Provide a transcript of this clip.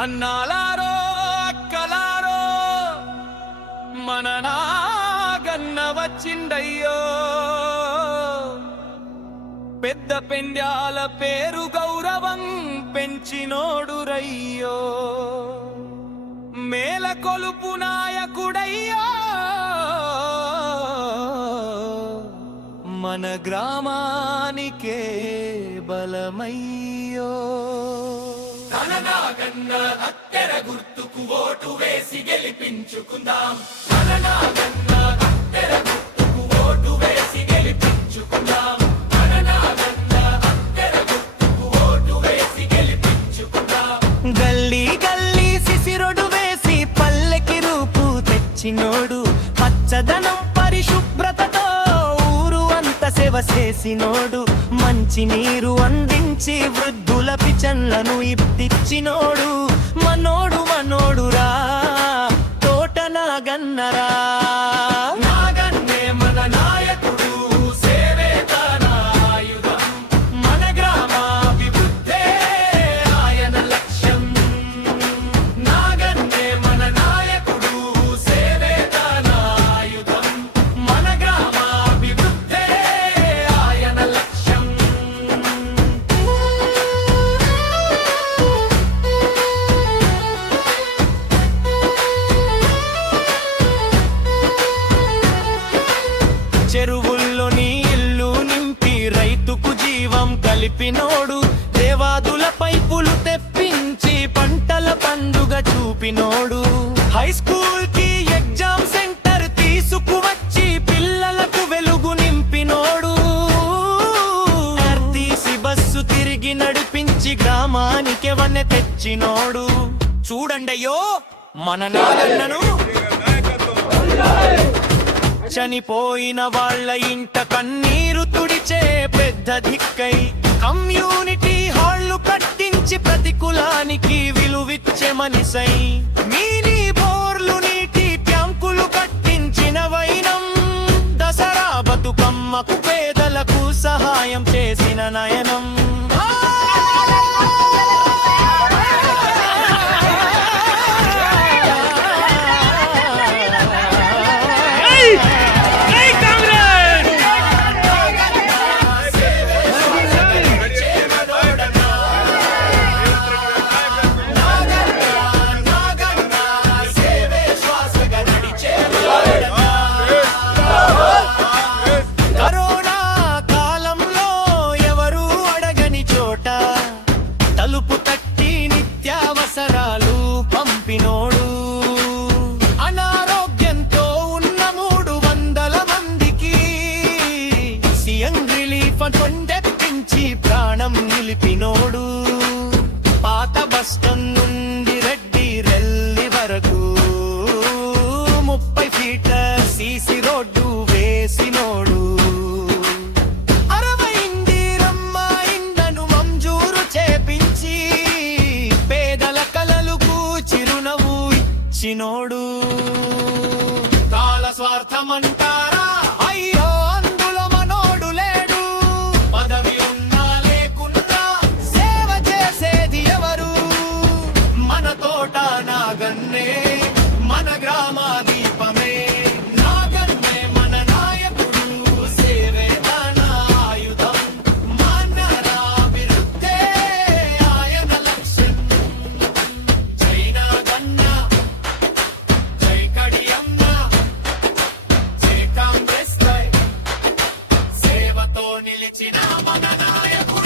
అన్నాలారో అక్కలారో మన నాగన్న వచ్చిండయ్యో. పెద్ద పెండ్యాల పేరు గౌరవం పెంచినోడు రయ్యో. మేల కొలుపు నాయకుడయ్యో మన గ్రామానికే బలమయ్యో. తన నాగన్న అత్తెర గుర్తుకు ఓటు వేసి గెలిపించుకుందాం. తన నాగన్న అత్తెర గుర్తుకు ఓటు వేసి గెలిపించుకుందాం. తన నాగన్న అత్తెర గుర్తుకు ఓటు వేసి గెలిపించుకుందాం. గల్లీ గల్లీ సిసిరొడు వేసి పల్లెకి రూపు తెచ్చినోడు. పచ్చదనం పరిశుభ్రతతో ఊరు అంత సేవ చేసినోడు. మంచి నీరు అందించి వృద్ధుల పిచన్లను ఇప్పించినోడు. మనోడు మనోడురా తోట నాగన్నరా. నాగన్నే మన నాయకుడు, సేవే తన ఆయుధం. మన గ్రామాభివృద్ధే ఆయన లక్ష్యం. నాగన్నే మన నాయకుడు, సేవే తన ఆయుధం. మన గ్రామాభివృద్ధే ఆయన లక్ష్యం. చెరువుల్లో నీళ్లు నింపి రైతుకు జీవం కలిపినోడు. దేవాదుల పైపులు తెప్పించి పంటల పండుగ చూపినోడు. హై స్కూల్ కి ఎగ్జామ్ సెంటర్ తీసుకువచ్చి పిల్లలకు వెలుగు నింపినోడు. ఆర్టీసీ బస్సు తిరిగి నడిపించి గ్రామానికి వన్నె తెచ్చినోడు. చూడండయ్యో మన నాగన్నను. చనిపోయిన వాళ్ళ ఇంట కన్నీరు తుడిచే పెద్ద దిక్కై కమ్యూనిటీ హాళ్లు కట్టించి ప్రతి కులానికి విలువిచ్చే మనిషై మీని బోర్లు నీటి ట్యాంకులు కట్టించిన వైనం. దసరా బతుకమ్మకు పేదలకు సహాయం చేసిన నయనం. తలుపు తట్టి నిత్యావసరాలు పంపినోడు. అనారోగ్యంతో ఉన్న 300 మందికి సీఎం రిలీఫ్ ఫండ్ తెప్పించి ప్రాణం నిలిపినోడు. పాత బస్టాండ్ నుండి రెడ్డి రెల్లి వరకు 30 ఫీట్ల సీసీ రోడ్డు వేసినోడు. చినోడు కాల స్వార్థమంటారా? అయ్యో అందులో మనోడు లేడు. పదవి ఉన్నా లేకున్నా సేవ చేసేది ఎవరు? మన తోట నాగన్నే, మన గ్రామ దీపమే. నాగన్నే మన నాయకుడు, సేవే తన ఆయుధం. మన అభివృద్ధే ఆయన లక్ష్యం. జై నాగన్న, జై కడియమ్మ, జై కాంగ్రెస్, సేవతో నిలిచిన మన నాయకుడు.